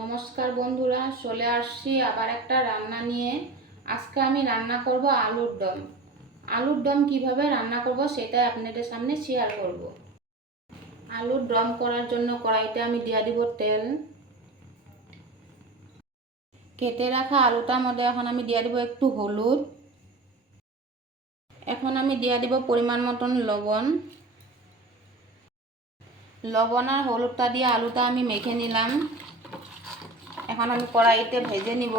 নমস্কার বন্ধুরা, চলে আসছি আবার একটা রান্না নিয়ে। আজকে আমি রান্না করব আলুর দম। আলুর দম কিভাবে রান্না করব সেটাই আপনাদের সামনে শেয়ার করব। আলুর দম করার জন্য কড়াইতে আমি দিয়ে দিব তেল। কেটে রাখা আলুটার মধ্যে এখন আমি দিয়ে দিব একটু হলুদ। এখন আমি দিয়ে দিব পরিমাণ মতন লবণ। লবণ আর হলুদটা দিয়ে আলুটা আমি মেখে নিলাম। এখন আমি কড়াইতে ভেজে নিব।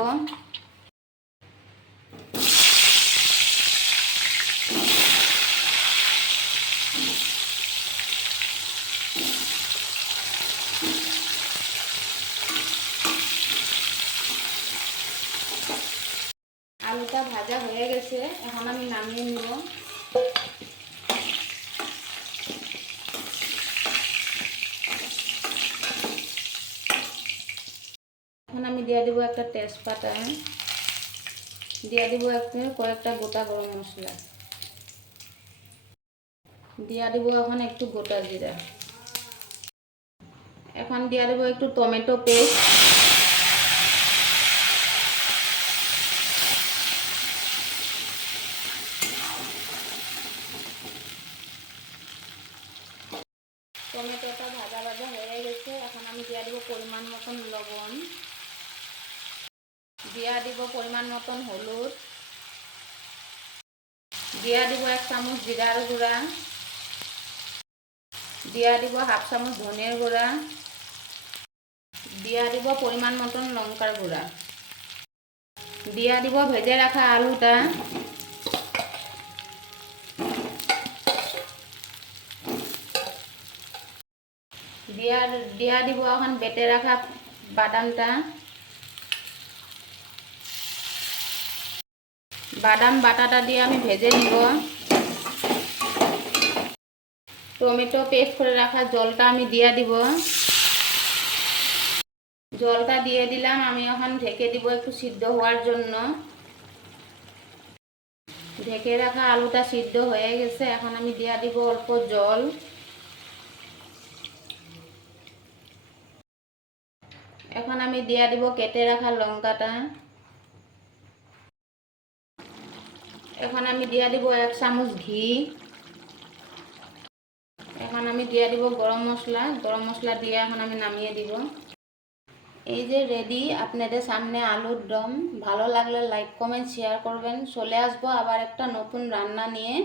আলুটা ভাজা হয়ে গেছে, এখন আমি নামিয়ে নিব। এখন আমি দিয়ে দেবো একটা তেজপাতা, দিয়ে দেবো কয়েকটা গোটা গরম মশলা, দিয়ে দেবো এখন একটু গোটা জিরা, এখন দিয়ে দেবো একটু টমেটো পেস্ট, টমেটোটা ভাজা ভাজা হয়ে গেছে। এখন আমি দিয়ে দেবো পরিমাণ মতন লবণ, দিয়ে দিব পরিমাণ মতন হলুদ, দিয়ে দিব 1 চামচ জিরার গুঁড়া, দিয়ে দিব 1/2 চামচ ধনের গুঁড়া, দিয়ে দিব পরিমাণ মতন লঙ্কার গুঁড়া, দিয়ে দিব ভেজে রাখা আলুটা, দিয়া দিব এখন বেটে রাখা বাদামটা, বাদাম বাটাটা দিয়ে আমি ভেজে নিব। টমেটো পেস্ট করে রাখা জলটা আমি দিয়ে দিব। জলটা দিয়ে দিলাম, আমি এখন ঢেকে দিব একটু সিদ্ধ হওয়ার জন্য। ঢেকে রাখা আলুটা সিদ্ধ হয়ে গেছে, এখন আমি দিয়ে দিব অল্প জল। এখন আমি দিয়ে দিব কেটে রাখা লঙ্কাটা। এখন আমি দিয়ে দিব 1 চামচ ঘি। এখন আমি দিয়ে দিব গরম মশলা দিয়ে এখন আমি নামিয়ে দিব। এই যে রেডি আপনাদের সামনে আলুর দম। ভালো লাগলে লাইক কমেন্ট শেয়ার করবেন। চলে আসবো আবার একটা নতুন রান্না নিয়ে।